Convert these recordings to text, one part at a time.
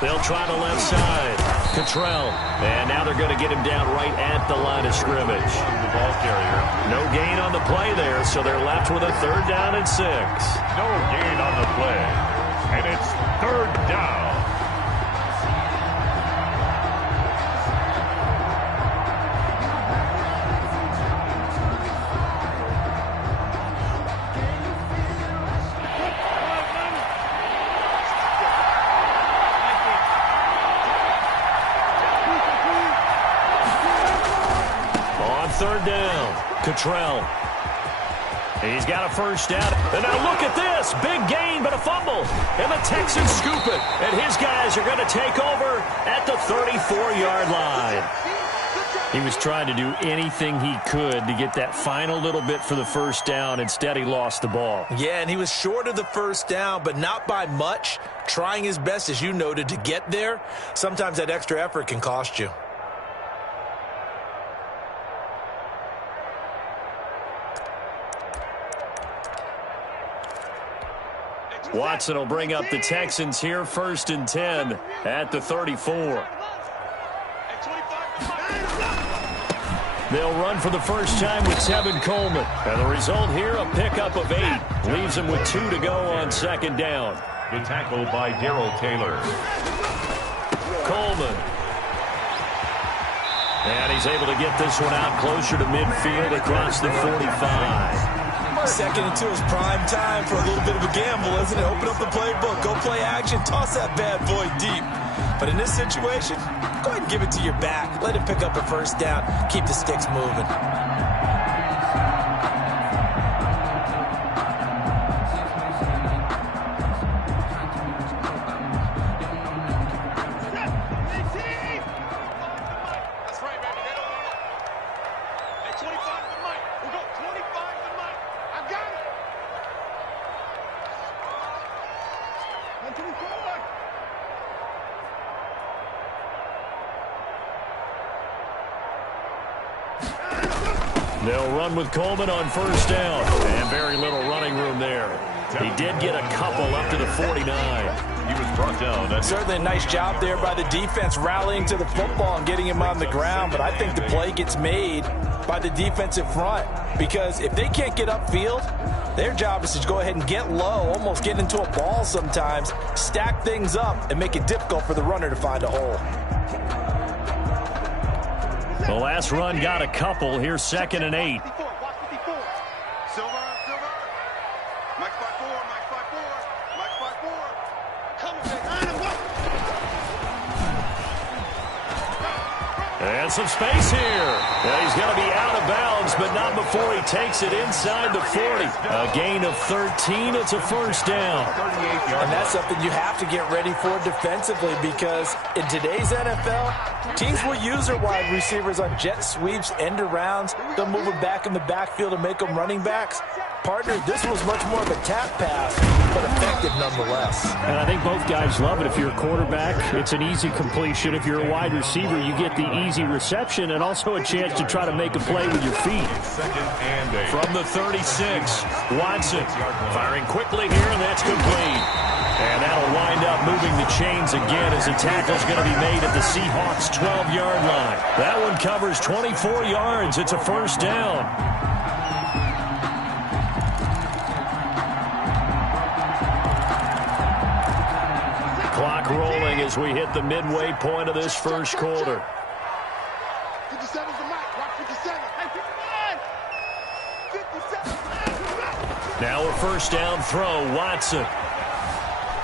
They'll try the left side. Cottrell. And now they're going to get him down right at the line of scrimmage. The ball carrier. No gain on the play there, so they're left with a 3rd down and 6. No gain on the play. And it's 3rd down. On 3rd down, Cottrell. He's got a 1st down. And now look at this. Big gain, but a fumble. And the Texans scoop it. And his guys are going to take over at the 34-yard line. He was trying to do anything he could to get that final little bit for the 1st down. Instead, he lost the ball. Yeah, and he was short of the 1st down, but not by much. Trying his best, as you noted, to get there. Sometimes that extra effort can cost you. Watson will bring up the Texans here, 1st and 10 at the 34. They'll run for the first time with Tevin Coleman. And the result here, a pickup of 8. Leaves them with 2 to go on 2nd down. The tackle by Darrell Taylor. Coleman. And he's able to get this one out closer to midfield across the 45. 2nd and 2 is prime time for a little bit of a gamble, isn't it? Open up the playbook, go play action, toss that bad boy deep. But in this situation, go ahead and give it to your back. Let him pick up a 1st down. Keep the sticks moving. They'll run with Coleman on 1st down. And very little running room there. He did get a couple up to the 49. He was brought down. Certainly a nice job there by the defense rallying to the football and getting him on the ground. But I think the play gets made by the defensive front. Because if they can't get upfield, their job is to go ahead and get low, almost get into a ball sometimes, stack things up, and make it difficult for the runner to find a hole. The last run got a couple. Here's 2nd and 8. And some space here. And he's going to be out of bounds, but not before he takes it inside the 40. A gain of 13. It's a 1st down. And that's something you have to get ready for defensively, because in today's NFL, teams will use their wide receivers on jet sweeps, end arounds. They'll move them back in the backfield and make them running backs. Partner, this was much more of a tap pass, but effective nonetheless. And I think both guys love it. If you're a quarterback, it's an easy completion. If you're a wide receiver, you get the easy reception and also a chance to try to make a play with your feet. From the 36, Watson firing quickly here, and that's complete. And that'll wind up moving the chains again as the tackle's going to be made at the Seahawks' 12-yard line. That one covers 24 yards. It's a 1st down. Clock rolling as we hit the midway point of this 1st quarter. 57's the mic. Rock 57. Hey, 57. Now a 1st down throw. Watson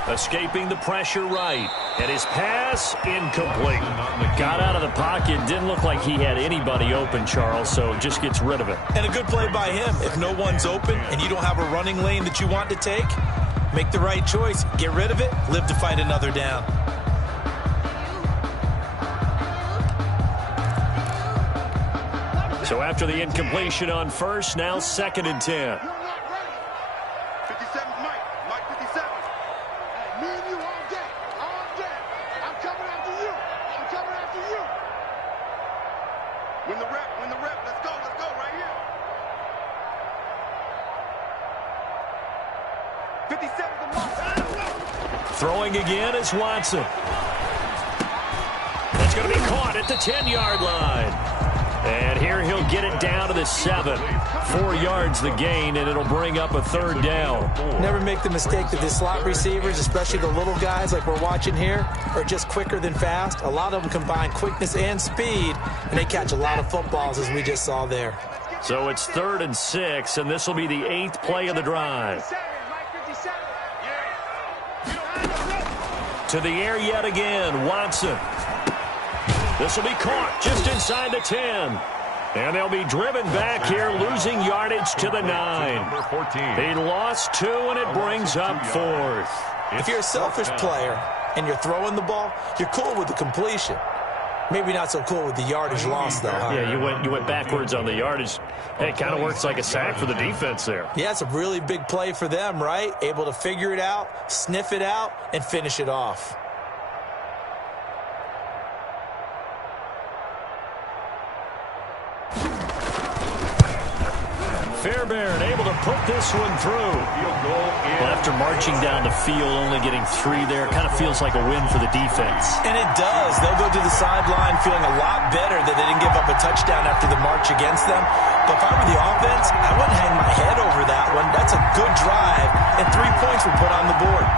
escaping the pressure right. And his pass incomplete. Got out of the pocket. Didn't look like he had anybody open, Charles, so just gets rid of it. And a good play by him. If no one's open and you don't have a running lane that you want to take, make the right choice. Get rid of it. Live to fight another down. So after the incompletion on 1st, now 2nd and 10. 57's Mike. Mike 57. Hey, me and you all day. All day. I'm coming after you. I'm coming after you. Win the rep. Win the rep. Let's go. Let's go right here. 57's the mark. Throwing again is Watson. It's going to be caught at the 10-yard line. And here he'll get it down to the 7. 4 yards the gain, and it'll bring up a third down. Never make the mistake that the slot receivers, especially the little guys like we're watching here, are just quicker than fast. A lot of them combine quickness and speed, and they catch a lot of footballs, as we just saw there. So it's 3rd and 6, and this will be the 8th play of the drive. To the air yet again, Watson. This will be caught just inside the 10. And they'll be driven back here, losing yardage to the 9. He lost 2, and it brings up 4th. If you're a selfish player and you're throwing the ball, you're cool with the completion. Maybe not so cool with the yardage loss, though, huh? Yeah, you went backwards on the yardage. Hey, it kind of works like a sack for the defense there. Yeah, it's a really big play for them, right? Able to figure it out, sniff it out, and finish it off. Fairbairn able to put this one through. Well, after marching down the field, only getting 3 there, kind of feels like a win for the defense. And it does. They'll go to the sideline feeling a lot better that they didn't give up a touchdown after the march against them. But if I were the offense, I wouldn't hang my head over that one. That's a good drive, and 3 points were put on the board.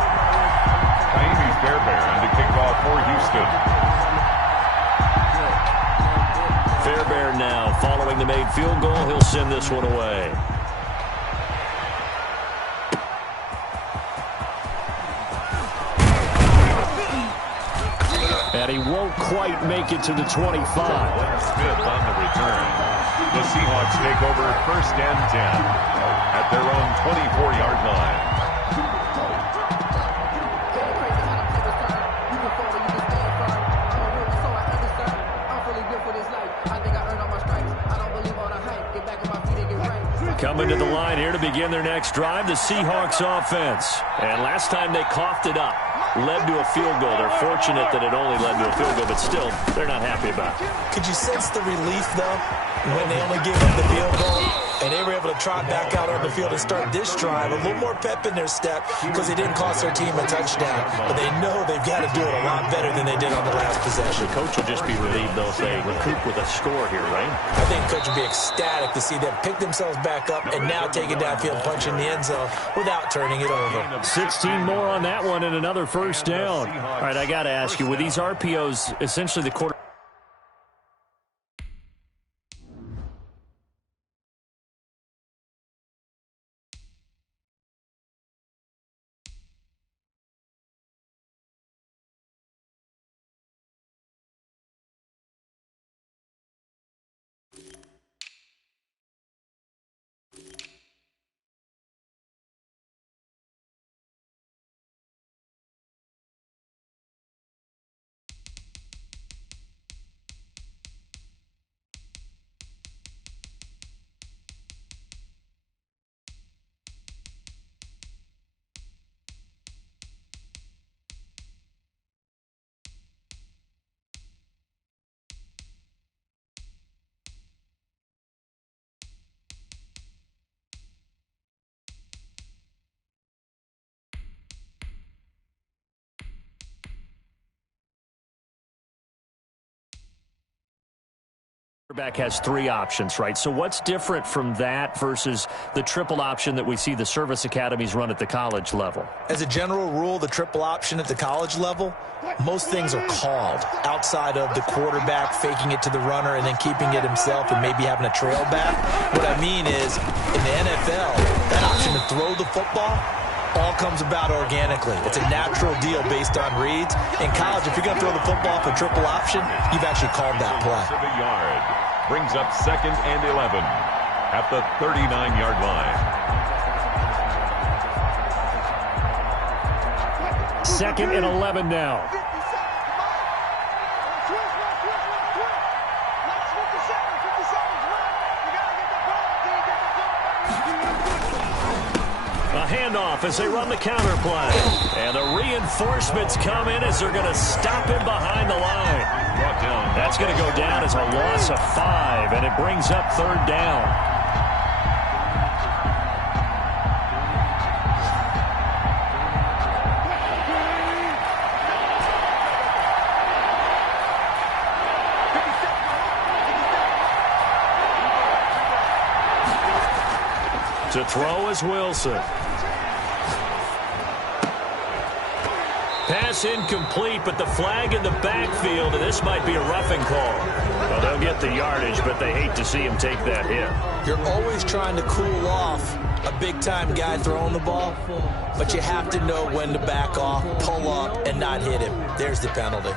Fairbairn to kick off for Houston. Fairbairn now, following the made field goal, he'll send this one away. And he won't quite make it to the 25. Smith on the return. The Seahawks take over 1st and 10 at their own 24-yard line. Coming to the line here to begin their next drive, the Seahawks offense. And last time they coughed it up, led to a field goal. They're fortunate that it only led to a field goal, but still, they're not happy about it. Could you sense the relief, though, when they only gave up the field goal and they were able to trot back out on the field and start this drive? A little more pep in their step because they didn't cost their team a touchdown, but they know they've got to do it a lot better than they did on the last possession. The coach will just be relieved, though, if they recoup with a score here, right? I think the coach will be ecstatic to see them pick themselves back up and now take it downfield, punch in the end zone without turning it over. 16 more on that one and another first down. All right, I got to ask you, with these RPOs, essentially the quarterback has 3 options, right? So what's different from that versus the triple option that we see the service academies run at the college level? As a general rule, the triple option at the college level, most things are called outside of the quarterback faking it to the runner and then keeping it himself and maybe having a trail back. What I mean is, in the NFL, that option to throw the football all comes about organically. It's a natural deal based on reads. In college, if you're going to throw the football for triple option, you've actually called that play. Brings up 2nd and 11 at the 39-yard line. 2nd and 11 now. A handoff as they run the counter play. And the reinforcements come in as they're going to stop him behind the line. That's going to go down as a loss of 5, and it brings up 3rd down. To throw is Wilson. Pass incomplete, but the flag in the backfield, and this might be a roughing call. Well, they'll get the yardage, but they hate to see him take that hit. You're always trying to cool off a big-time guy throwing the ball, but you have to know when to back off, pull up, and not hit him. There's the penalty.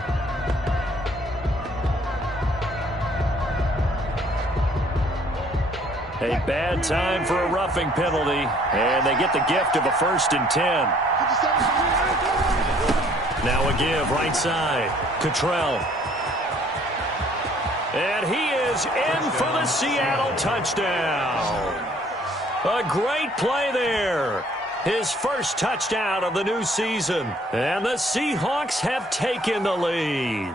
A bad time for a roughing penalty, and they get the gift of a 1st and 10. Now a give, right side. Cottrell. And he is in for the Seattle touchdown. A great play there. His first touchdown of the new season. And the Seahawks have taken the lead.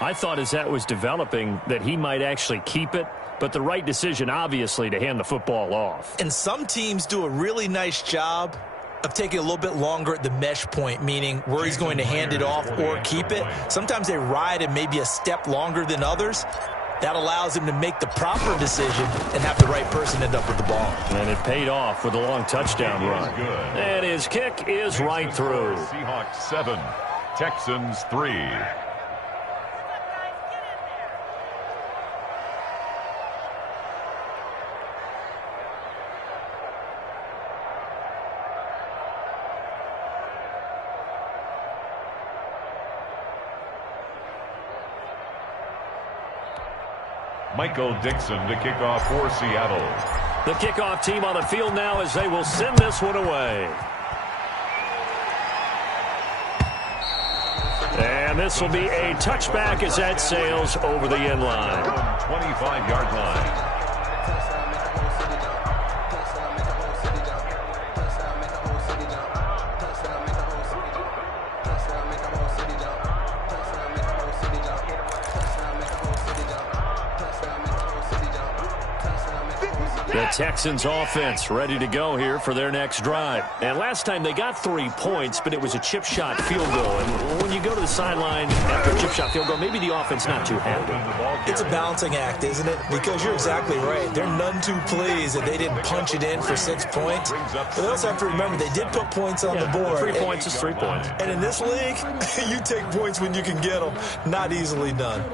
I thought as that was developing that he might actually keep it, but the right decision, obviously, to hand the football off. And some teams do a really nice job of taking a little bit longer at the mesh point, meaning where he's going to hand it off or keep it. Sometimes they ride him maybe a step longer than others. That allows him to make the proper decision and have the right person end up with the ball. And it paid off with a long touchdown run. And his kick is right through. Seahawks 7, Texans 3. Michael Dixon to kick off for Seattle. The kickoff team on the field now as they will send this one away. And this will be a touchback as that sails over the end line. 25-yard line. The Texans offense ready to go here for their next drive. And last time they got 3 points, but it was a chip shot field goal. And when you go to the sideline after a chip shot field goal, maybe the offense not too happy. It's a balancing act, isn't it? Because you're exactly right. They're none too pleased that they didn't punch it in for 6 points. But they also have to remember they did put points on the board. 3 points is 3 points. And in this league, you take points when you can get them. Not easily done.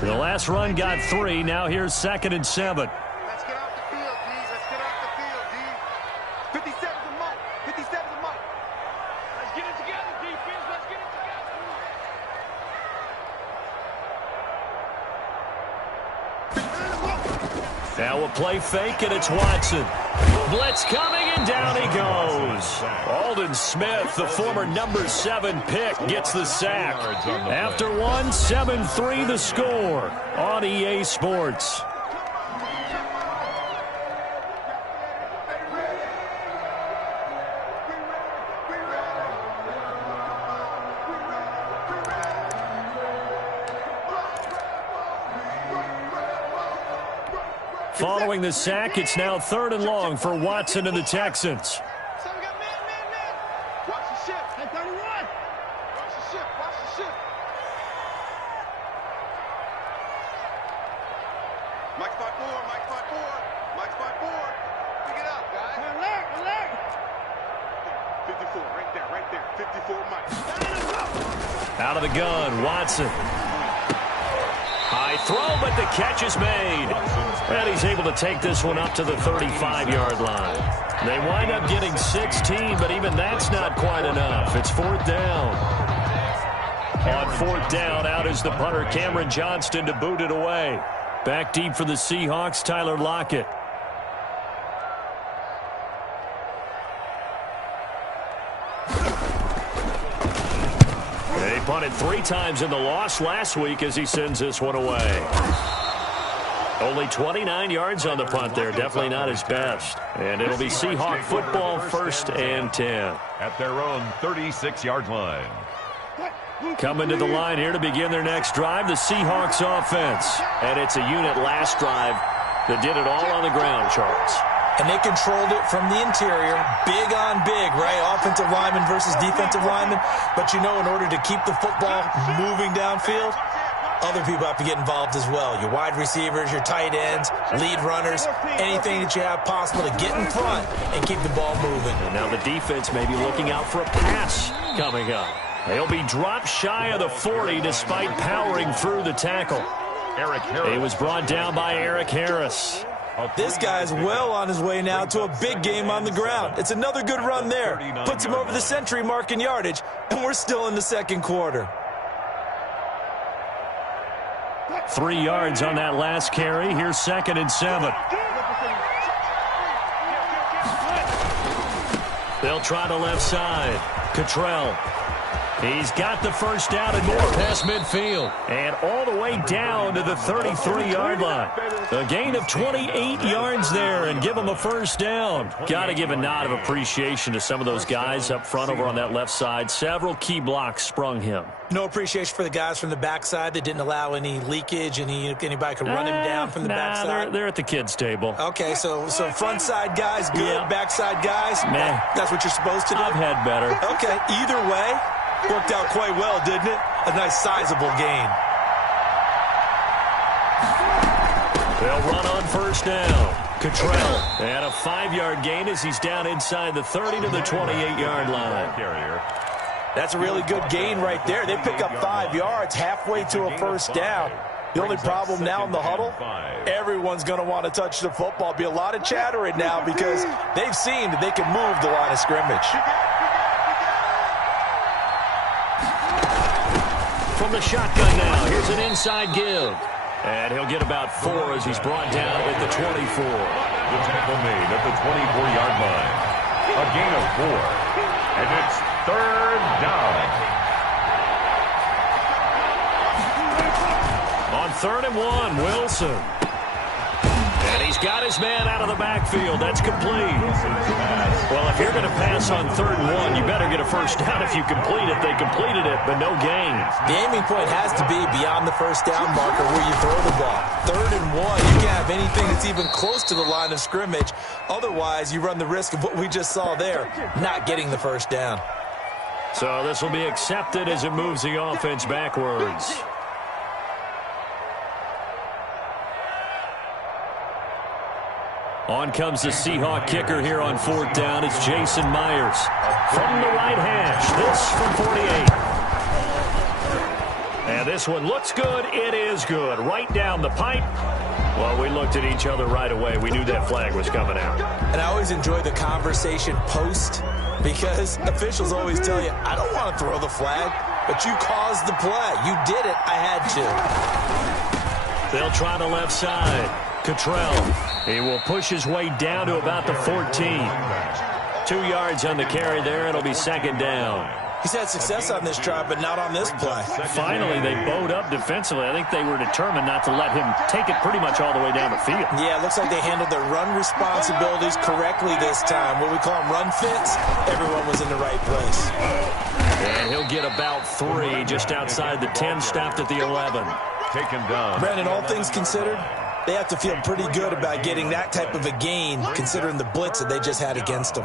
The last run got 3. Now here's 2nd and 7. Let's get off the field, D. Let's get off the field, D. 57's a month. 57's a month. Let's get it together, defense. Let's get it together. Now a play fake, and it's Watson. Blitz coming, and down he goes. Aldon Smith, the former number 7 pick, gets the sack. After one, 7-3 the score on EA Sports. Following the sack, it's now 3rd and long for Watson and the Texans. So we got man. Watch the ship. Hey, 31. Watch the ship. Watch the ship. Mike 5-4. Mike 5-4. Mike 5-4. Pick it up, guys. Alert. 54. Right there. 54, Mike. Out of the gun, Watson. High throw, but the catch is made. And he's able to take this one up to the 35-yard line. They wind up getting 16, but even that's not quite enough. It's 4th down. On 4th down, out is the punter, Cameron Johnston, to boot it away. Back deep for the Seahawks, Tyler Lockett. They punted 3 times in the loss last week as he sends this one away. Only 29 yards on the punt there. Definitely not his best. And it'll be Seahawk football, 1st and 10. At their own 36-yard line. Coming to the line here to begin their next drive, the Seahawks offense. And it's a unit last drive that did it all on the ground, Charles. And they controlled it from the interior, big on big, right? Offensive lineman versus defensive lineman. But you know, in order to keep the football moving downfield, other people have to get involved as well. Your wide receivers, your tight ends, lead runners, anything that you have possible to get in front and keep the ball moving. And now the defense may be looking out for a pass coming up. They'll be dropped shy of the 40 despite powering through the tackle. He was brought down by Eric Harris. This guy's well on his way now to a big game on the ground. It's another good run there. Puts him over the century mark in yardage, and we're still in the second quarter. 3 yards on that last carry. Here's 2nd and 7. They'll try the left side. Cottrell. He's got the first down and more past midfield. And all the way down to the 33-yard line. A gain of 28 yards there and give him a first down. Got to give a nod of appreciation to some of those guys up front over on that left side. Several key blocks sprung him. No appreciation for the guys from the backside that didn't allow any leakage, anybody could run him down from the backside. They're at the kids' table. Okay, so front side guys good, Yeah. backside guys, Nah. That's what you're supposed to do? I've had better. Okay, either way, worked out quite well, didn't it? A nice sizable gain. They'll run on first down. Cottrell. And a 5-yard gain as he's down inside the 30 to the 28-yard line. That's a really good gain right there. They pick up 5 yards halfway to a first down. The only problem now in the huddle, everyone's going to want to touch the football. Be a lot of chattering now because they've seen that they can move the line of scrimmage. From the shotgun now, here's an inside give. And he'll get about 4 as he's brought down at the 24. The tackle made at the 24-yard line. A gain of 4. And it's 3rd down. On 3rd and 1, Wilson. And he's got his man out of the backfield. That's complete. Well, if you're going to pass on 3rd and 1, you better get a first down if you complete it. They completed it, but no gain. The aiming point has to be beyond the first down marker where you throw the ball. 3rd and 1, you can't have anything that's even close to the line of scrimmage. Otherwise, you run the risk of what we just saw there, not getting the first down. So this will be accepted as it moves the offense backwards. On comes the Seahawk kicker here on 4th down. It's Jason Myers from the right hash. This from 48. And this one looks good. It is good. Right down the pipe. Well, we looked at each other right away. We knew that flag was coming out. And I always enjoy the conversation post because officials always tell you, I don't want to throw the flag, but you caused the play. You did it. I had to. They'll try the left side. Cottrell. He will push his way down to about the 14. 2 yards on the carry there. It'll be 2nd down. He's had success on this drive, but not on this play. Finally, they bowed up defensively. I think they were determined not to let him take it pretty much all the way down the field. Yeah, it looks like they handled their run responsibilities correctly this time. What we call them run fits, everyone was in the right place. And he'll get about 3 just outside the 10, stopped at the 11. Taken down. Brandon, all things considered, they have to feel pretty good about getting that type of a gain considering the blitz that they just had against them.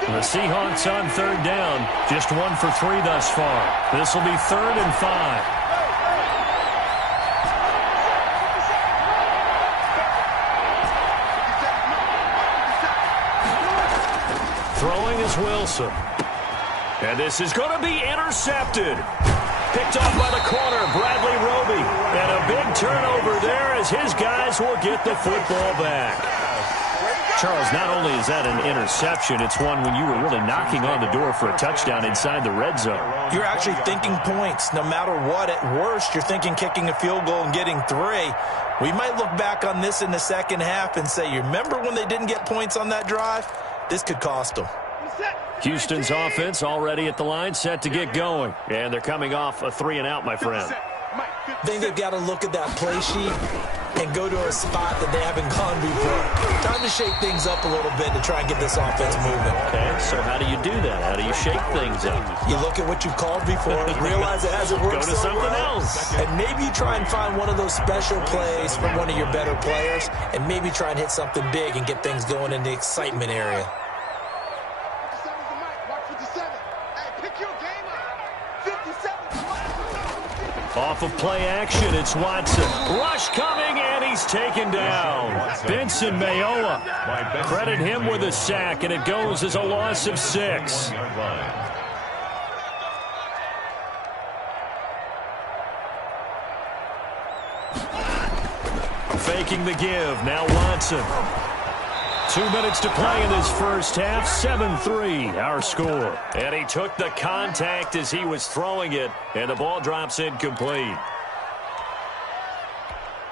The Seahawks on 3rd down. Just 1 for 3 thus far. This will be 3rd and 5. Throwing is Wilson. And this is going to be intercepted. Picked off by the corner, Bradley Roby. And a big turnover there as his guys will get the football back. Charles, not only is that an interception, it's one when you were really knocking on the door for a touchdown inside the red zone. You're actually thinking points. No matter what, at worst, you're thinking kicking a field goal and getting 3. We might look back on this in the second half and say, you remember when they didn't get points on that drive? This could cost them. Houston's offense already at the line, set to get going. And they're coming off a 3 and out, my friend. I think they've got to look at that play sheet and go to a spot that they haven't gone before. Time to shake things up a little bit to try and get this offense moving. Okay, so how do you do that? How do you shake things up? You look at what you've called before, realize it hasn't worked Go to something else. and maybe you try and find one of those special plays from one of your better players, and maybe try and hit something big and get things going in the excitement area. Off of play action, it's Watson. Rush coming, and he's taken down. Benson Mayowa. Credit him with a sack, and it goes as a loss of 6. Faking the give. Now Watson. 2 minutes to play in this first half. 7-3, our score. And he took the contact as he was throwing it, and the ball drops incomplete.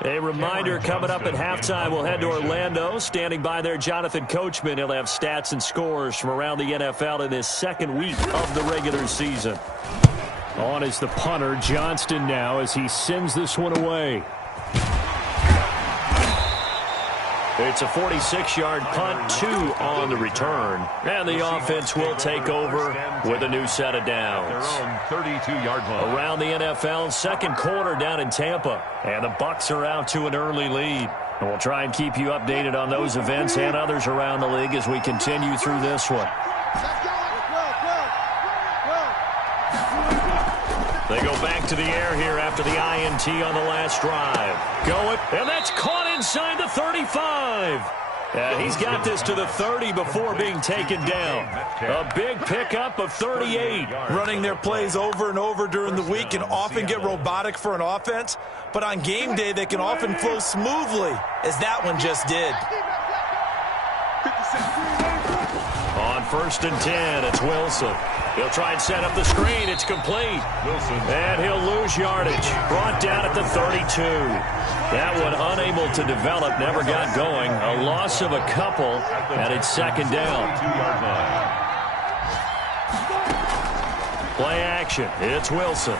A reminder, coming up at halftime, we'll head to Orlando. Standing by there, Jonathan Coachman. He'll have stats and scores from around the NFL in his second week of the regular season. On is the punter, Johnston, now as he sends this one away. It's a 46-yard punt, 2 on the return. And the offense will take over with a new set of downs. 32-yard line. Around the NFL, second quarter down in Tampa. And the Bucs are out to an early lead. And we'll try and keep you updated on those events and others around the league as we continue through this one. They go back to the air here after the INT on the last drive. Going, and that's caught inside the 35. He's got this to the 30 before being taken down. A big pickup of 38. Running their plays over and over during the week can often get robotic for an offense, but on game day they can often flow smoothly, as that one just did. On 1st and 10, it's Wilson. He'll try and set up the screen. It's complete. Wilson. And he'll lose yardage. Brought down at the 32. That one unable to develop, never got going. A loss of a couple, and it's second down. 2-yard line. Play action. It's Wilson.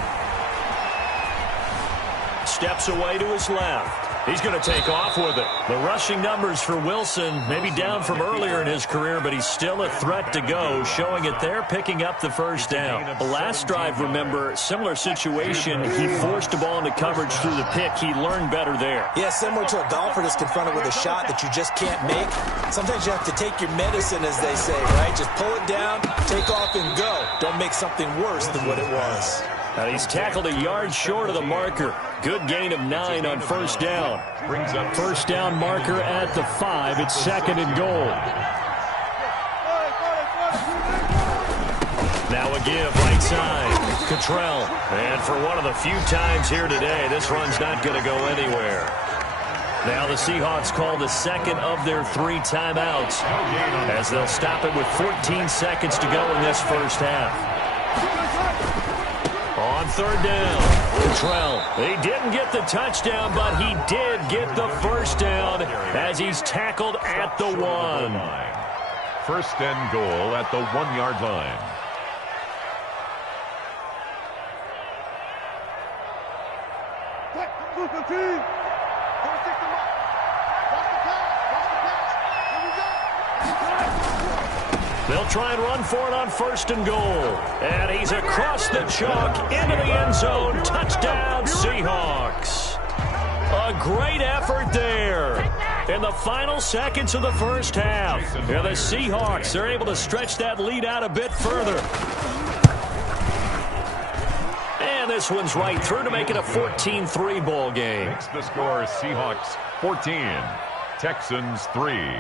Steps away to his left. He's going to take off with it. The rushing numbers for Wilson, maybe down from earlier in his career, but he's still a threat to go, showing it there, picking up the first down. The last drive, remember, similar situation. He forced a ball into coverage through the pick. He learned better there. Yeah, similar to a golfer that's confronted with a shot that you just can't make. Sometimes you have to take your medicine, as they say, right? Just pull it down, take off, and go. Don't make something worse than what it was. And he's tackled a yard short of the marker. Good gain of 9 on first down. Brings up First down marker at the 5. It's second and goal. Now a give right side. Cottrell. And for one of the few times here today, this run's not going to go anywhere. Now the Seahawks call the second of their 3 timeouts as they'll stop it with 14 seconds to go in this first half. On third down, Cottrell. He didn't get the touchdown, but he did get the first down as he's tackled at the 1. First and goal at the 1-yard line. They'll try and run for it on first and goal. And he's across the chalk into the end zone. Touchdown, Seahawks. A great effort there in the final seconds of the first half. Yeah, the Seahawks are able to stretch that lead out a bit further. And this one's right through to make it a 14-3 ball game. Makes the score Seahawks 14, Texans 3.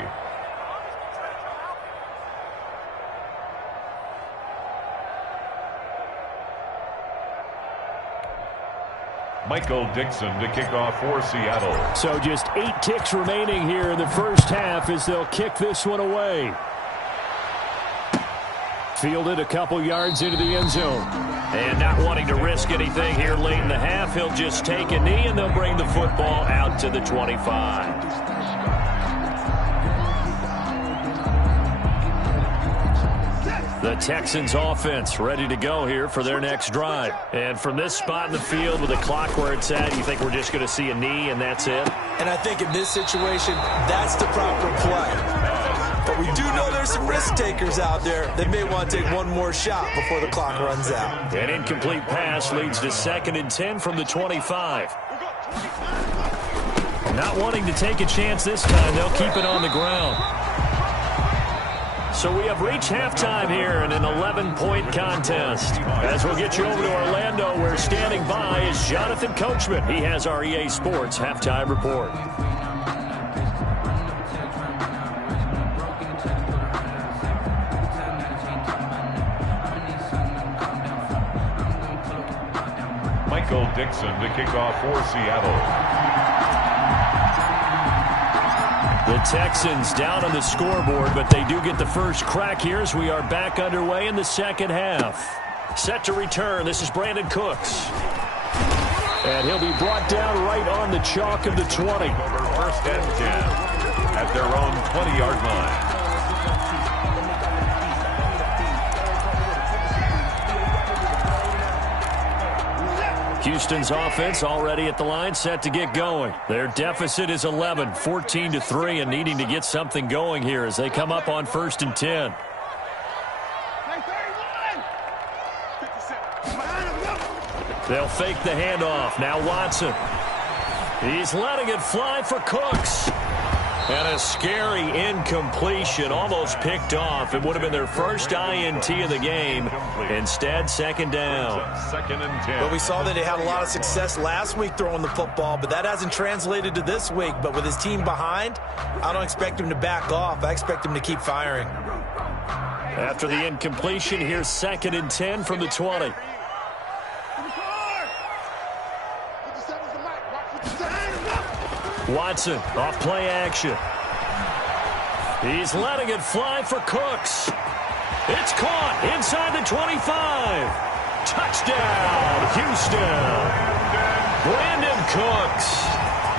Michael Dixon to kick off for Seattle. So just 8 ticks remaining here in the first half as they'll kick this one away. Fielded a couple yards into the end zone. And not wanting to risk anything here late in the half, he'll just take a knee and they'll bring the football out to the 25. The Texans offense ready to go here for their next drive. And from this spot in the field with the clock where it's at, you think we're just going to see a knee and that's it? And I think in this situation, that's the proper play. But we do know there's some risk takers out there that may want to take one more shot before the clock runs out. An incomplete pass leads to 2nd and 10 from the 25. Not wanting to take a chance this time, they'll keep it on the ground. So we have reached halftime here in an 11-point contest. As we'll get you over to Orlando, where standing by is Jonathan Coachman. He has our EA Sports Halftime Report. Michael Dixon to kick off for Seattle. The Texans down on the scoreboard, but they do get the first crack here as we are back underway in the second half. Set to return, this is Brandon Cooks. And he'll be brought down right on the chalk of the 20. Over 1st and 10 at their own 20-yard line. Houston's offense already at the line, set to get going. Their deficit is 11, 14-3, and needing to get something going here as they come up on 1st and 10. They'll fake the handoff. Now Watson. He's letting it fly for Cooks. And a scary incompletion, almost picked off. It would have been their first INT of the game. Instead, 2nd down. 2nd and 10. Well, we saw that he had a lot of success last week throwing the football, but that hasn't translated to this week. But with his team behind, I don't expect him to back off. I expect him to keep firing. After the incompletion, here's 2nd and 10 from the 20. Watson off play action. He's letting it fly for Cooks. It's caught inside the 25. Touchdown, Houston. Brandon Cooks.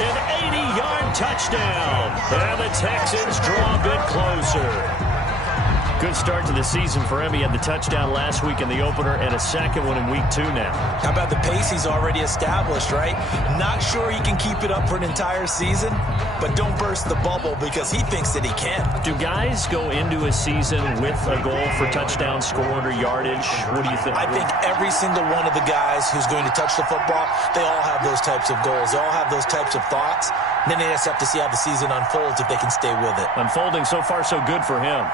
An 80-yard touchdown. And the Texans draw a bit closer. Good start to the season for him. He had the touchdown last week in the opener and a second one in week 2 now. How about the pace he's already established, right? Not sure he can keep it up for an entire season, but don't burst the bubble because he thinks that he can. Do guys go into a season with a goal for touchdown scored or yardage? What do you think? I think every single one of the guys who's going to touch the football, they all have those types of goals. They all have those types of thoughts. And then they just have to see how the season unfolds if they can stay with it. Unfolding so far so good for him.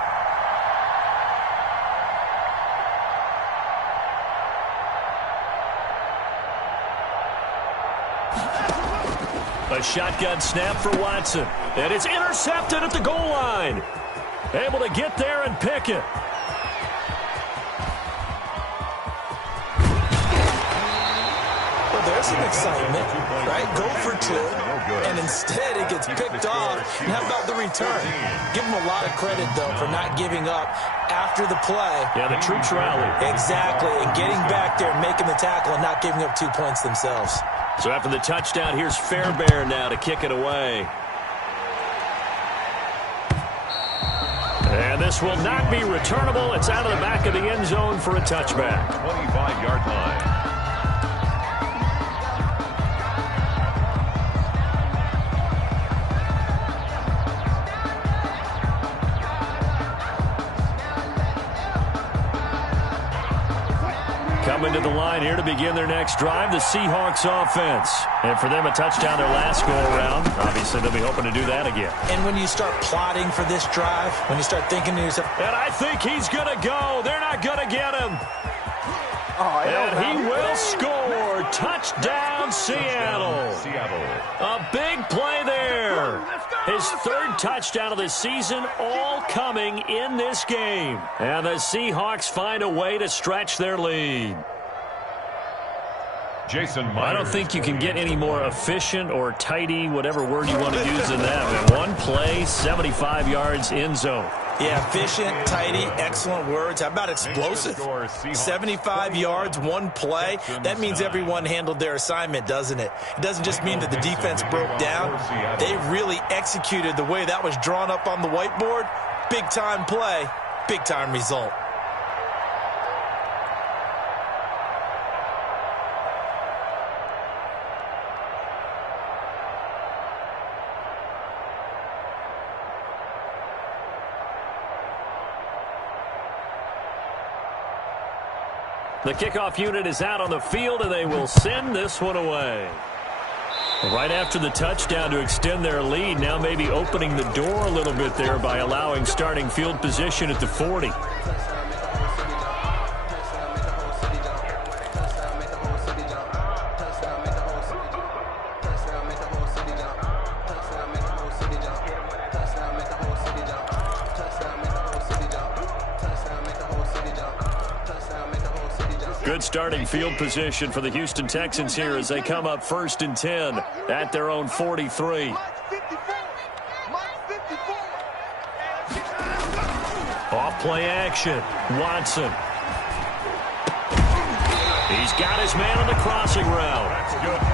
A shotgun snap for Watson. And it's intercepted at the goal line. Able to get there and pick it. Well, there's some excitement, right? Go for 2, and instead it gets picked off. And how about the return? Give him a lot of credit, though, for not giving up after the play. Yeah, the troops rallied. Exactly, and getting back there, making the tackle, and not giving up 2 points themselves. So after the touchdown, here's Fairbairn now to kick it away. And this will not be returnable. It's out of the back of the end zone for a touchback. 25-yard line. Coming to the line here to begin their next drive, the Seahawks offense. And for them, a touchdown their last go-around. Obviously, they'll be hoping to do that again. And when you start plotting for this drive, when you start thinking to yourself, and I think he's going to go. They're not going to get him. And he will score. Touchdown, Seattle. A big play there. His 3rd touchdown of the season, all coming in this game. And the Seahawks find a way to stretch their lead. Jason Myers. I don't think you can get any more efficient or tidy, whatever word you want to use in that. One play, 75 yards in zone. Yeah, efficient, tidy, excellent words. How about explosive? 75 yards, 1 play. That means everyone handled their assignment, doesn't it? It doesn't just mean that the defense broke down. They really executed the way that was drawn up on the whiteboard. Big-time play, big-time result. The kickoff unit is out on the field, and they will send this one away. Right after the touchdown to extend their lead, now maybe opening the door a little bit there by allowing starting field position at the 40. Good starting field position for the Houston Texans here as they come up 1st and 10 at their own 43. Off play action. Watson. He's got his man on the crossing route.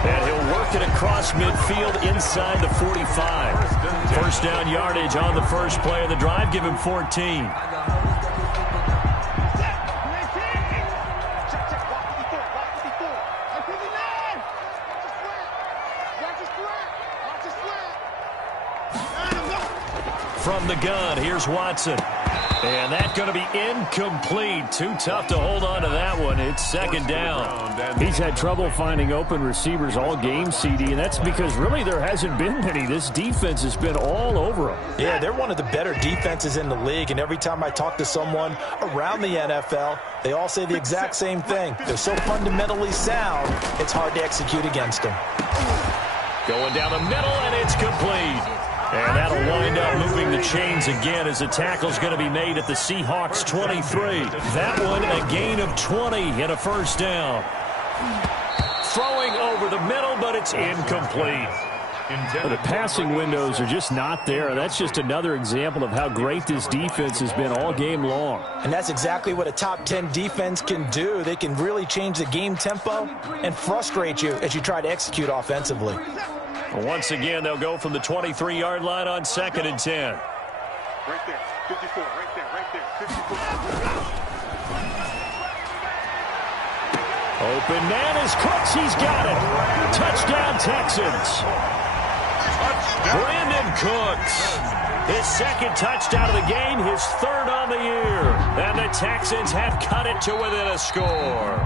And he'll work it across midfield inside the 45. First down yardage on the first play of the drive. Give him 14. From the gun, here's Watson. And that's going to be incomplete. Too tough to hold on to that one. It's 2nd down. He's had trouble finding open receivers all game, CD, and that's because really there hasn't been many. This defense has been all over them. Yeah, they're one of the better defenses in the league, and every time I talk to someone around the NFL, they all say the exact same thing. They're so fundamentally sound, it's hard to execute against them. Going down the middle, and it's complete. And that'll wind up moving the chains again as the tackle's going to be made at the Seahawks 23. That one a gain of 20 and a first down. Throwing over the middle, but it's incomplete. The passing windows are just not there. That's just another example of how great this defense has been all game long. And that's exactly what a top 10 defense can do. They can really change the game tempo and frustrate you as you try to execute offensively. Once again, they'll go from the 23-yard line on 2nd and 10. Right there, 54, right there, 54. Open man is Cooks. He's got it. Touchdown, Texans. Brandon Cooks. His 2nd touchdown of the game, his 3rd on the year. And the Texans have cut it to within a score.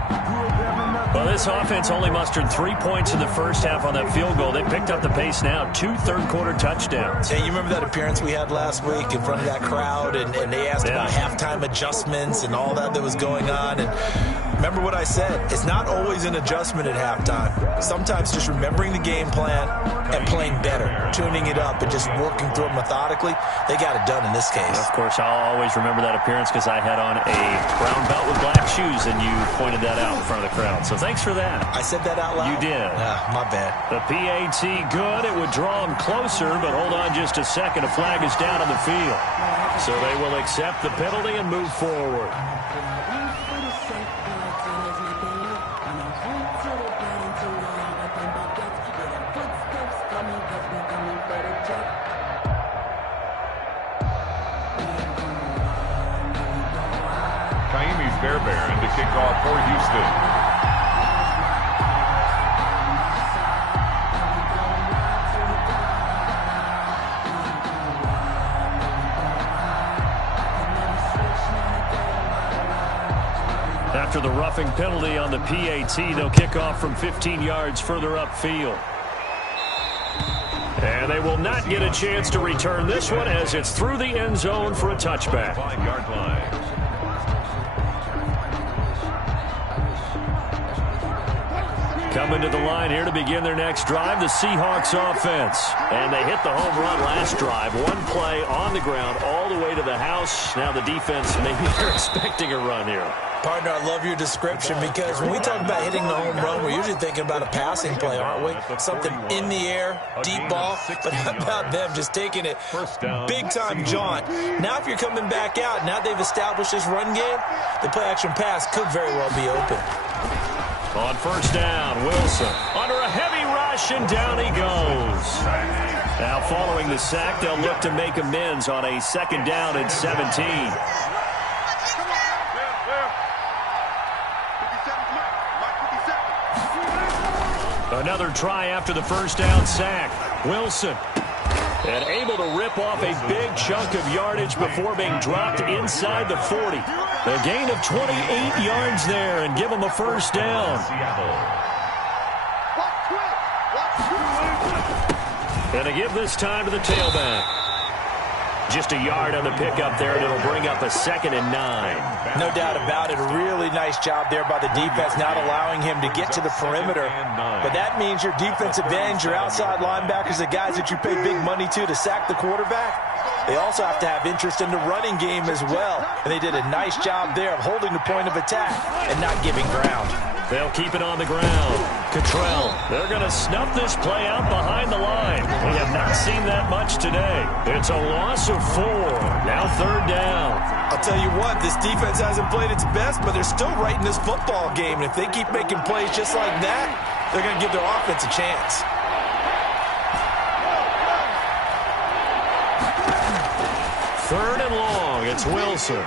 Well, this offense only mustered 3 points in the first half on that field goal. They picked up the pace now, 2 third-quarter touchdowns. Hey, you remember that appearance we had last week in front of that crowd, and they asked about halftime adjustments and all that was going on. And remember what I said, it's not always an adjustment at halftime. Sometimes just remembering the game plan and playing better, tuning it up and just working through it methodically. They got it done in this case. Of course, I'll always remember that appearance because I had on a brown belt with black shoes, and you pointed that out in front of the crowd. So thanks for that. I said that out loud? You did. My bad. The PAT good. It would draw him closer, but hold on just a second. A flag is down on the field. So they will accept the penalty and move forward. Fairbairn to kick off for Houston. After the roughing penalty on the PAT, they'll kick off from 15 yards further upfield. And they will not get a chance to return this one as it's through the end zone for a touchback. 5-yard line. Coming to the line here to begin their next drive, the Seahawks offense. And they hit the home run last drive. One play on the ground all the way to the house. Now the defense, maybe they're expecting a run here. Partner, I love your description because when we talk about hitting the home run, we're usually thinking about a passing play, aren't we? Something in the air, deep ball. But how about them just taking it big-time jaunt? Now if you're coming back out, now they've established this run game, the play-action pass could very well be open. On first down, Wilson under a heavy rush, and down he goes. Now following the sack, they'll look to make amends on a 2nd down and 17. Another try after the first down sack. Wilson And able to rip off a big chunk of yardage before being dropped inside the 40. A gain of 28 yards there and give them a first down. And to give this time to the tailback. Just a yard on the pickup there, and it'll bring up a 2nd and 9. No doubt about it. A really nice job there by the defense, not allowing him to get to the perimeter. But that means your defensive ends, your outside linebackers, the guys that you pay big money to sack the quarterback, they also have to have interest in the running game as well. And they did a nice job there of holding the point of attack and not giving ground. They'll keep it on the ground. Cottrell, they're going to snuff this play out behind the line. We have not seen that much today. It's a loss of 4. Now 3rd down. I'll tell you what, this defense hasn't played its best, but they're still right in this football game. And if they keep making plays just like that, they're going to give their offense a chance. Third and long. It's Wilson.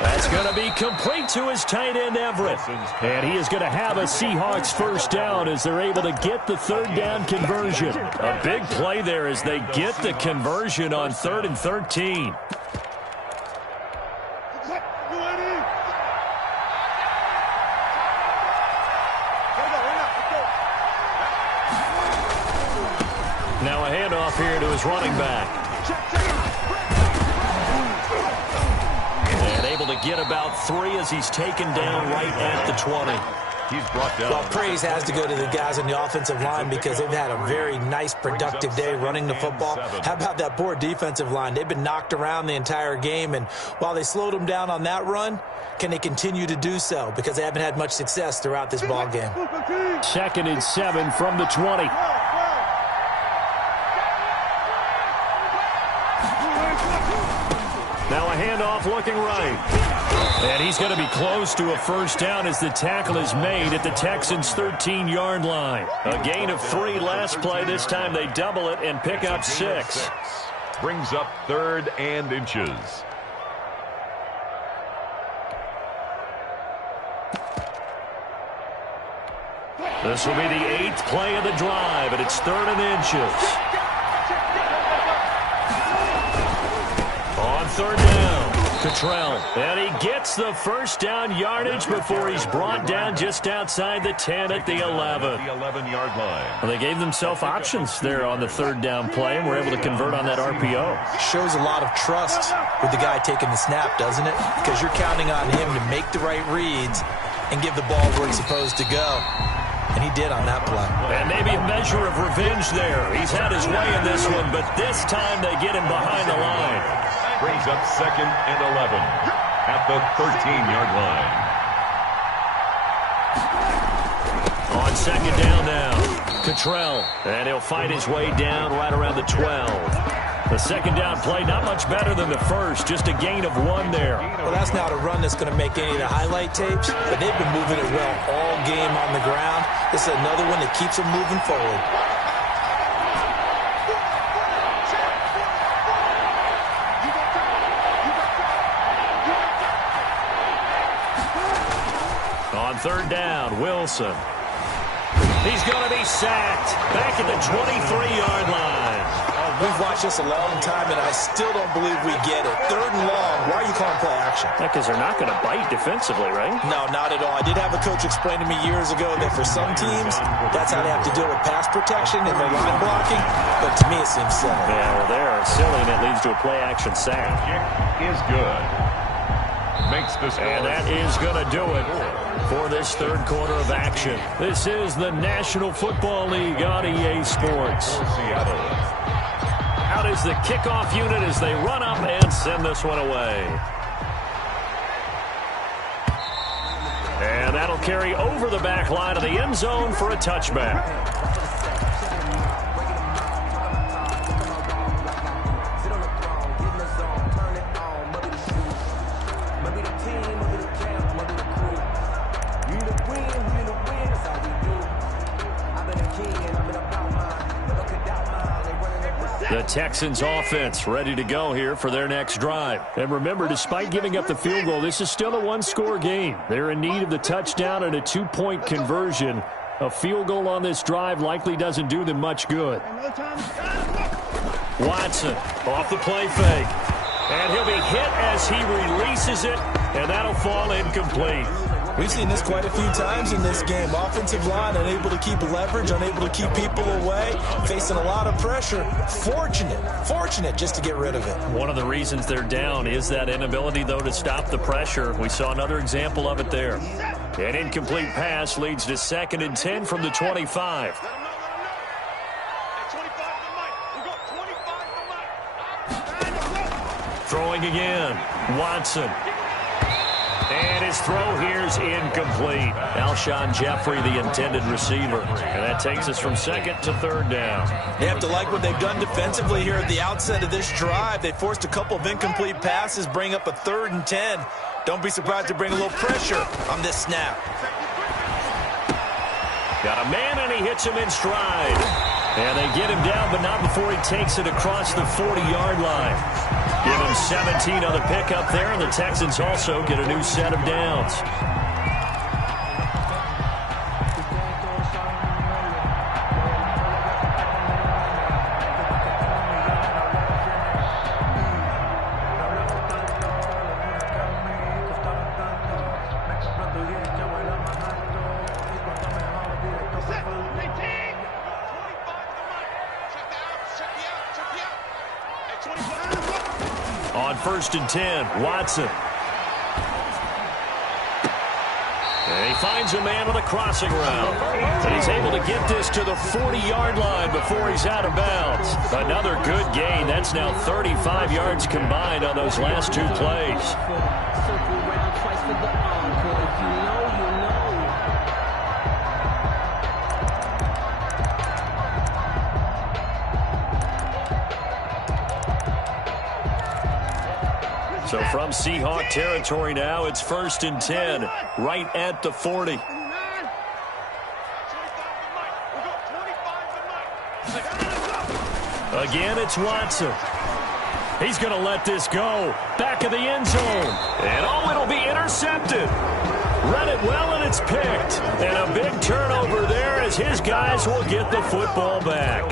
That's going to be complete to his tight end, Everett. And he is going to have a Seahawks first down as they're able to get the 3rd down conversion. A big play there as they get the conversion on 3rd and 13. Now a handoff here to his running back. And able to get about 3 as he's taken down right at the 20. He's brought down. Well, praise has to go to the guys on the offensive line because they've had a very nice, productive day running the football. How about that poor defensive line? They've been knocked around the entire game, and while they slowed them down on that run, can they continue to do so? Because they haven't had much success throughout this ball game. 2nd and 7 from the 20. Now a handoff looking right. And he's going to be close to a first down as the tackle is made at the Texans' 13-yard line. A gain of 3 last play. This time they double it and pick up 6. Brings up 3rd and inches. This will be the 8th play of the drive, and it's 3rd and inches. On 3rd down, Cottrell. And he gets the first down yardage before he's brought down just outside the 10 at the 11. The 11-yard line. Well, they gave themselves options there on the 3rd down play, and were able to convert on that RPO. Shows a lot of trust with the guy taking the snap, doesn't it? Because you're counting on him to make the right reads and give the ball where it's supposed to go. And he did on that play. And maybe a measure of revenge there. He's had his way in this one, but this time they get him behind the line. Brings up 2nd and 11 at the 13-yard line. On 2nd down now, Cottrell. And he'll fight his way down right around the 12. The 2nd down play, not much better than the first. Just a gain of 1 there. Well, that's not a run that's going to make any of the highlight tapes, but they've been moving it well all game on the ground. This is another one that keeps them moving forward. On 3rd down, Wilson. He's going to be sacked back at the 23-yard line. We've watched this a long time, and I still don't believe we get it. 3rd and long, why are you calling play action? Because they're not going to bite defensively, right? No, not at all. I did have a coach explain to me years ago that for some teams, that's how they have to deal with pass protection and their line blocking. But to me, it seems silly. Yeah, well, they're silly, and it leads to a play-action sack. Kick is good. Makes the score. And that is going to do it for this 3rd quarter of action. This is the National Football League on EA Sports. Seattle. Out is the kickoff unit as they run up and send this one away. And that'll carry over the back line of the end zone for a touchback. The Texans offense ready to go here for their next drive. And remember, despite giving up the field goal, this is still a 1-score game. They're in need of the touchdown and a 2-point conversion. A field goal on this drive likely doesn't do them much good. Watson off the play fake. And he'll be hit as he releases it, and that'll fall incomplete. We've seen this quite a few times in this game. Offensive line unable to keep leverage, unable to keep people away, facing a lot of pressure. Fortunate just to get rid of it. One of the reasons they're down is that inability, though, to stop the pressure. We saw another example of it there. An incomplete pass leads to 2nd and 10 from the 25. Throwing again. Watson. And his throw here is incomplete. Alshon Jeffrey, the intended receiver. And that takes us from 2nd to 3rd down. They have to like what they've done defensively here at the outset of this drive. They forced a couple of incomplete passes, bring up a 3rd and 10. Don't be surprised to bring a little pressure on this snap. Got a man, and he hits him in stride. And they get him down, but not before he takes it across the 40-yard line. Give him 17 on the pickup there, and the Texans also get a new set of downs. On 1st and 10, Watson. And he finds a man on a crossing route. And he's able to get this to the 40-yard line before he's out of bounds. Another good gain. That's now 35 yards combined on those last 2 plays. So from Seahawk territory now, it's 1st and 10, right at the 40. Again, it's Watson. He's going to let this go. Back of the end zone. And oh, it'll be intercepted. Read it well, and it's picked. And a big turnover there as his guys will get the football back.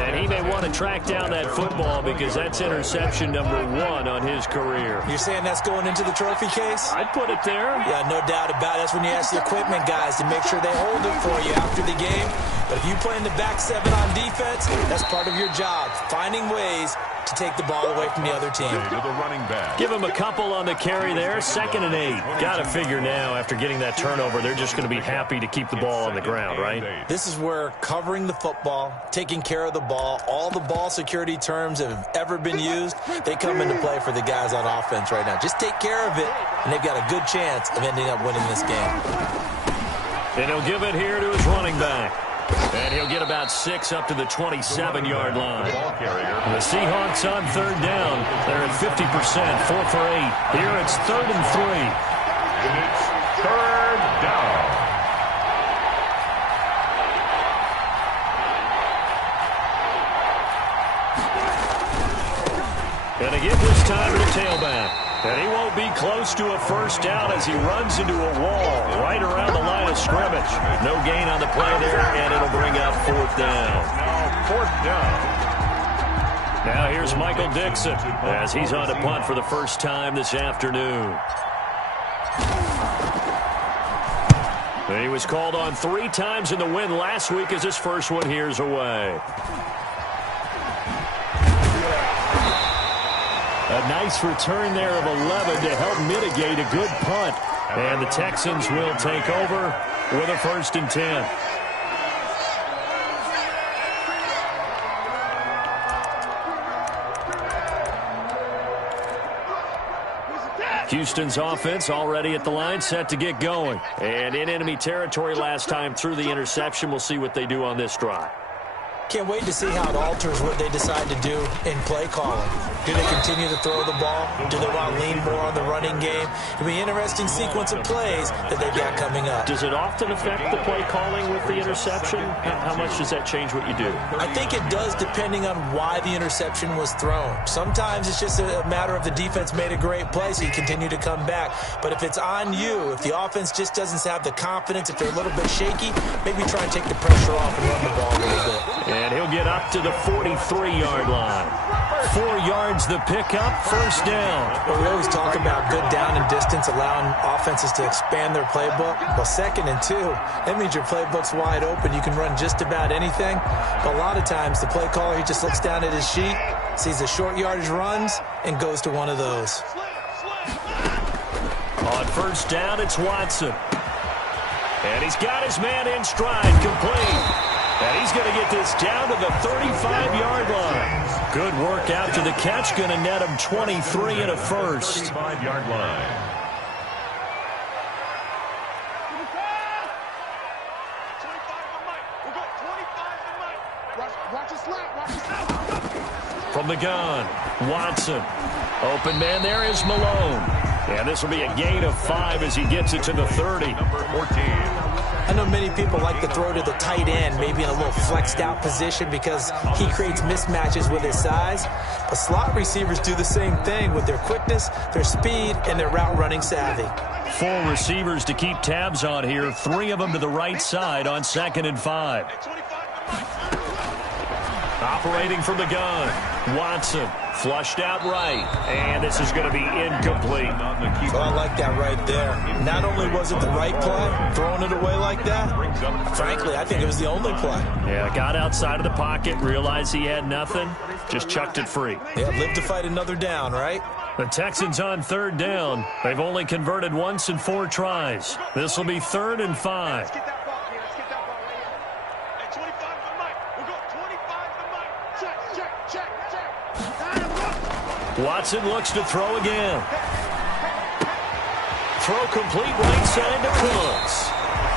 And he may want to track down that football because that's interception number 1 on his career. You're saying that's going into the trophy case? I'd put it there. Yeah, no doubt about it. That's when you ask the equipment guys to make sure they hold it for you after the game. But if you play in the back 7 on defense, that's part of your job, finding ways to take the ball away from the other team. Give him a couple on the carry there. 2nd and 8. Got to figure now after getting that turnover, they're just going to be happy to keep the ball on the ground, right? This is where covering the football, taking care of the ball, all the ball security terms that have ever been used, they come into play for the guys on offense right now. Just take care of it, and they've got a good chance of ending up winning this game. And he'll give it here to his running back. And he'll get about 6 up to the 27-yard line. The Seahawks on 3rd down. They're at 50%, 4 for 8. Here it's 3rd and 3. And it's 3rd down. And again this time to the tailback. And he won't be close to a 1st down as he runs into a wall right around the line of scrimmage. No gain on the play there, and it'll bring up 4th down. Now 4th down. Now here's Michael Dixon as he's on to punt for the first time this afternoon. And he was called on 3 times in the win last week as his first one here's away. A nice return there of 11 to help mitigate a good punt. And the Texans will take over with a 1st and 10. Houston's offense already at the line, set to get going. And in enemy territory last time through the interception. We'll see what they do on this drive. Can't wait to see how it alters what they decide to do in play calling. Do they continue to throw the ball? Do they want to lean more on the running game? It'll be an interesting sequence of plays that they've got coming up. Does it often affect the play calling with the interception? How much does that change what you do? I think it does depending on why the interception was thrown. Sometimes it's just a matter of the defense made a great play, so you continue to come back. But if it's on you, if the offense just doesn't have the confidence, if they're a little bit shaky, maybe try and take the pressure off and run the ball a little bit. And he'll get up to the 43-yard line. 4 yards the pickup, first down. Well, we always talk about good down and distance, allowing offenses to expand their playbook. Well, 2nd and 2, that means your playbook's wide open. You can run just about anything. But a lot of times, the play caller, he just looks down at his sheet, sees the short yardage runs, and goes to one of those. On first down, it's Watson. And he's got his man in stride, complete. And he's going to get this down to the 35-yard line. Good work after the catch, going to net him 23 and a first. 35-yard line. From the gun, Watson. Open man there is Malone. And this will be a gain of 5 as he gets it to the 30. Number 14. I know many people like to throw to the tight end, maybe in a little flexed out position because he creates mismatches with his size. But slot receivers do the same thing with their quickness, their speed, and their route running savvy. 4 receivers to keep tabs on here. 3 of them to the right side on 2nd and 5. Operating from the gun, Watson. Flushed out right, and this is going to be incomplete. Well, I like that right there. Not only was it the right play, throwing it away like that, frankly, I think it was the only play. Yeah, got outside of the pocket, realized he had nothing, just chucked it free. Yeah, live to fight another down, right? The Texans on 3rd down. They've only converted once in 4 tries. This will be 3rd and 5. Watson looks to throw again. Throw complete right side to Cooks.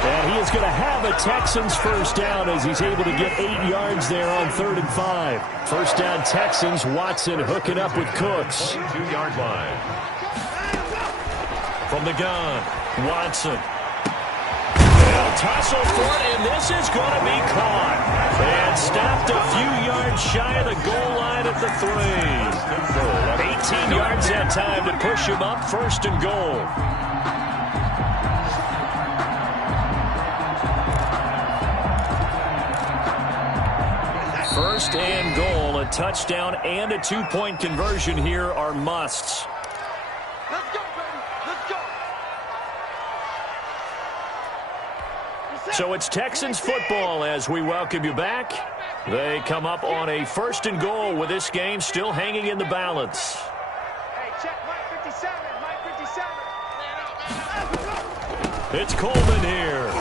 And he is going to have a Texans first down as he's able to get 8 yards there on 3rd and 5. First down Texans, Watson hooking up with Cooks. 2-yard line. From the gun, Watson. They'll tussle for it, and this is going to be caught. And stopped a few yards shy of the goal line at the 3. 18 yards that time to push him up, 1st and goal. First and goal, a touchdown and a 2-point conversion here are musts. Let's go, baby. Let's go. So it's Texans football as we welcome you back. They come up on a 1st and goal with this game still hanging in the balance. Hey, check Mike 57. Mike 57. It's Coleman here.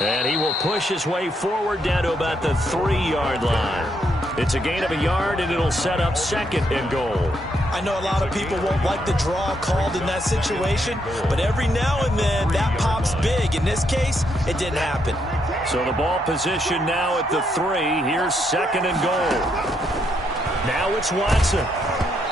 And he will push his way forward down to about the 3-yard line. It's a gain of a yard, and it'll set up 2nd and goal. I know a lot of people won't like the draw called in that situation, but every now and then that pops big. In this case, it didn't happen. So the ball position now at the 3. Here's 2nd and goal. Now it's Watson.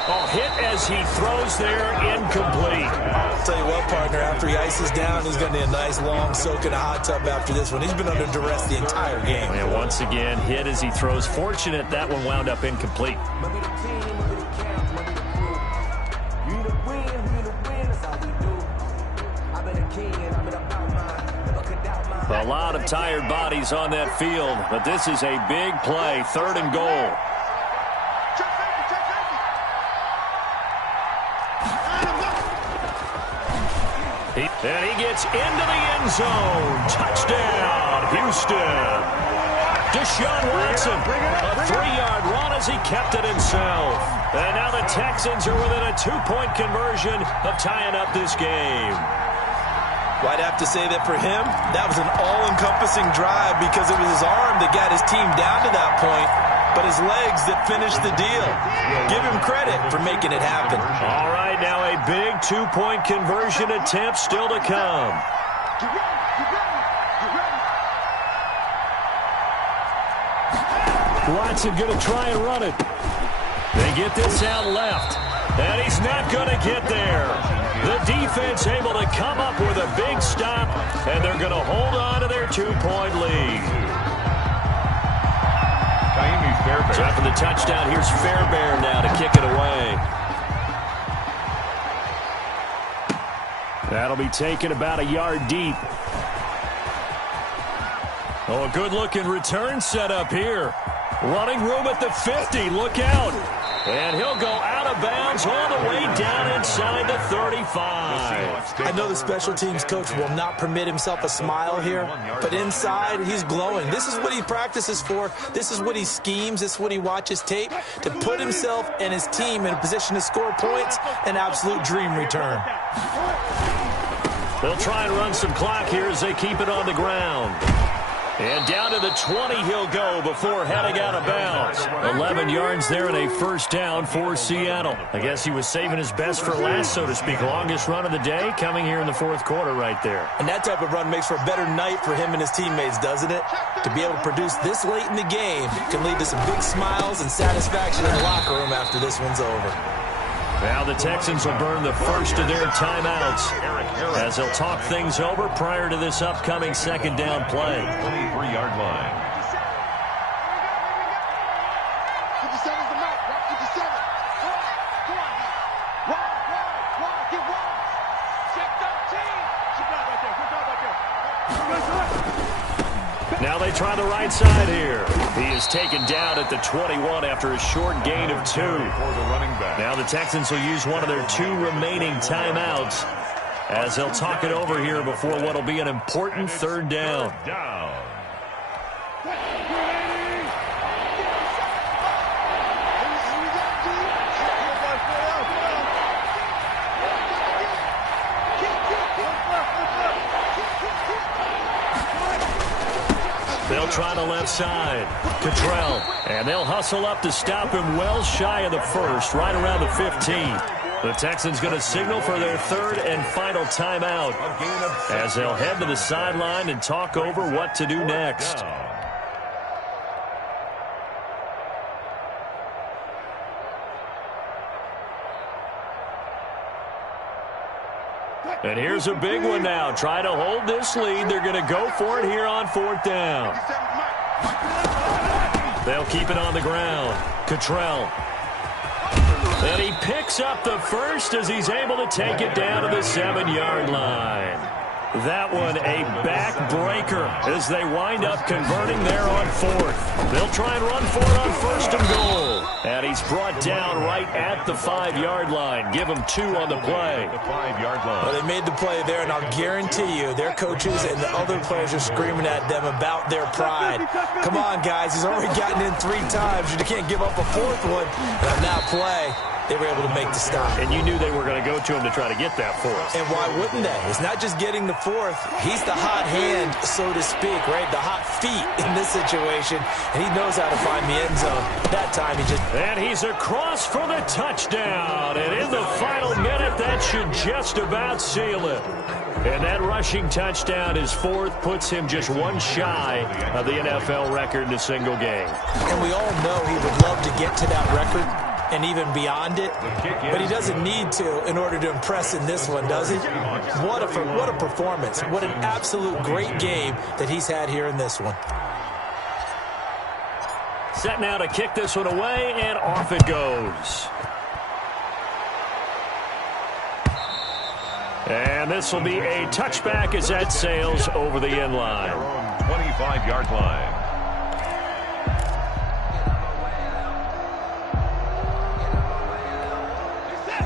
Oh, hit as he throws there, incomplete. I'll tell you what, partner, after he ices down, he's going to need a nice long soak in a hot tub after this one. He's been under duress the entire game. And once again, hit as he throws. Fortunate that one wound up incomplete. A lot of tired bodies on that field, but this is a big play, 3rd and goal. And he gets into the end zone. Touchdown, Houston. Deshaun Watson, a 3-yard run as he kept it himself. And now the Texans are within a 2-point conversion of tying up this game. Well, I'd have to say that for him, that was an all-encompassing drive because it was his arm that got his team down to that point, but his legs that finished the deal. Give him credit for making it happen. All right, now a big 2-point conversion attempt still to come. Get ready. Get ready. Get ready. Watson going to try and run it. They get this out left, and he's not going to get there. The defense able to come up with a big stop, and they're going to hold on to their 2-point lead. Time for the touchdown. Here's Fairbairn now to kick it away. That'll be taken about a yard deep. Oh, a good-looking return set up here. Running room at the 50. Look out. And he'll go out of bounds all the way down inside the 35. I know the special teams coach will not permit himself a smile here, but inside, he's glowing. This is what he practices for. This is what he schemes. This is what he watches tape to put himself and his team in a position to score points. An absolute dream return. They'll try and run some clock here as they keep it on the ground. And down to the 20 he'll go before heading out of bounds. 11 yards there and a first down for Seattle. I guess he was saving his best for last, so to speak. Longest run of the day coming here in the fourth quarter right there. And that type of run makes for a better night for him and his teammates, doesn't it? To be able to produce this late in the game can lead to some big smiles and satisfaction in the locker room after this one's over. Now the Texans will burn the first of their timeouts as they'll talk things over prior to this upcoming second down play. 23-yard line. 57's the mark. 57. Come on. Wide. Get wide. Check up team. Good job right there. Now they try the right side here. He is taken down at the 21 after a short gain of 2. Now the Texans will use one of their 2 remaining timeouts as they'll talk it over here before what will be an important third down. They'll try the left side. Cottrell. And they'll hustle up to stop him well shy of the first, right around the 15. The Texans going to signal for their third and final timeout as they'll head to the sideline and talk over what to do next. And here's a big one now. Try to hold this lead. They're going to go for it here on fourth down. They'll keep it on the ground. Cottrell. And he picks up the first as he's able to take it down to the 7-yard line. That one a backbreaker as they wind up converting there on fourth. They'll try and run for it on first and goal. And he's brought down right at the 5-yard line. Give him 2 on the play. The 5-yard line. Well, they made the play there, and I'll guarantee you their coaches and the other players are screaming at them about their pride. Come on, guys. He's already gotten in 3 times. You can't give up a 4th one. And on that play, they were able to make the stop. And you knew they were going to go to him to try to get that 4th. And why wouldn't they? It's not just getting the 4th. He's the hot hand, so to speak, right? The hot feet in this situation. And he knows how to find the end zone. That time he just... And he's across for the touchdown. And in the final minute, that should just about seal it. And that rushing touchdown, his 4th, puts him just 1 shy of the NFL record in a single game. And we all know he would love to get to that record and even beyond it, but he doesn't need to in order to impress in this one, does he? What a performance. What an absolute great game that he's had here in this one. Set now to kick this one away, and off it goes. And this will be a touchback as that sails over the end line. 25-yard line.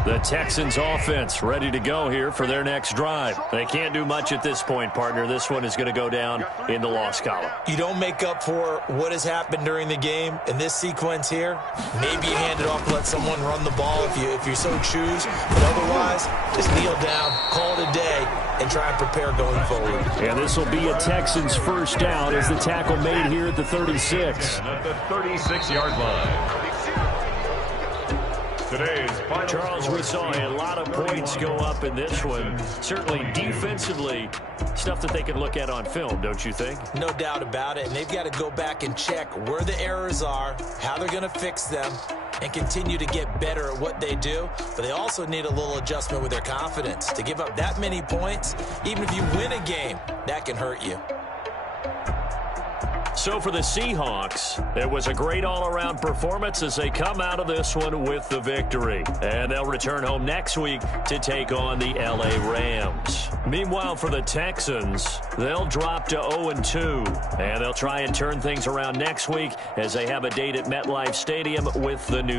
The Texans offense ready to go here for their next drive. They can't do much at this point, partner. This one is going to go down in the loss column. You don't make up for what has happened during the game in this sequence here. Maybe you hand it off and let someone run the ball if you so choose. But otherwise, just kneel down, call it a day, and try and prepare going forward. And this will be a Texans first down as the tackle made here at the 36. And at the 36-yard line. Charles, we saw a lot of points go up in this one. Certainly defensively, stuff that they can look at on film, don't you think? No doubt about it. And they've got to go back and check where the errors are, how they're going to fix them, and continue to get better at what they do. But they also need a little adjustment with their confidence. To give up that many points, even if you win a game, that can hurt you. So for the Seahawks, it was a great all-around performance as they come out of this one with the victory. And they'll return home next week to take on the L.A. Rams. Meanwhile, for the Texans, they'll drop to 0-2. And they'll try and turn things around next week as they have a date at MetLife Stadium with the New